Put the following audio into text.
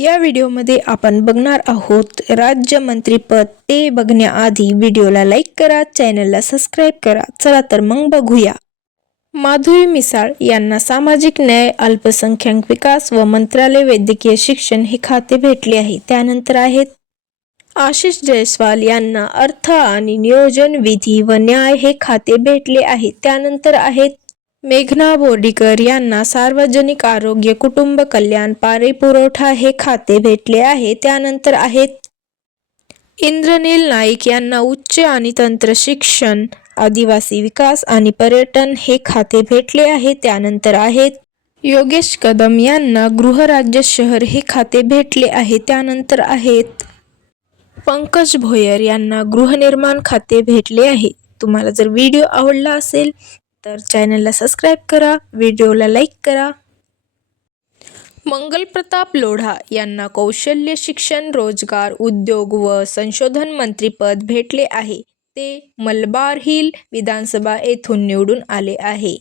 या व्हिडिओमध्ये आपण बघणार आहोत राज्यमंत्रीपद ते बघण्याआधी व्हिडिओला लाईक करा चॅनलला सबस्क्राईब करा. चला तर मग बघूया. माधुरी मिसाळ यांना सामाजिक न्याय अल्पसंख्याक विकास व मंत्रालय वैद्यकीय शिक्षण हे खाते भेटले आहे. त्यानंतर आहेत आशिष जयस्वाल यांना अर्थ आणि नियोजन विधी व न्याय हे खाते भेटले आहे. त्यानंतर आहेत मेघना बोर्डीकर यांना सार्वजनिक आरोग्य कुटुंब कल्याण पाणी पुरवठा हे खाते भेटले आहे त्यानंतर आहेत इंद्रनील नाईक यांना उच्च आणि तंत्र शिक्षण आदिवासी विकास आणि पर्यटन हे खाते भेटले आहे त्यानंतर आहेत योगेश कदम यांना गृहराज्य शहर हे खाते भेटले आहे त्यानंतर आहेत पंकज भोयर यांना गृहनिर्माण खाते भेटले आहे. तुम्हाला जर व्हिडिओ आवडला असेल तर चॅनलला सबस्क्राईब करा व्हिडिओला लाईक करा. मंगल प्रताप लोढा यांना कौशल्य शिक्षण रोजगार उद्योग व संशोधन मंत्रीपद भेटले आहे. ते मलबार हिल विधानसभा येथून निवडून आले आहे.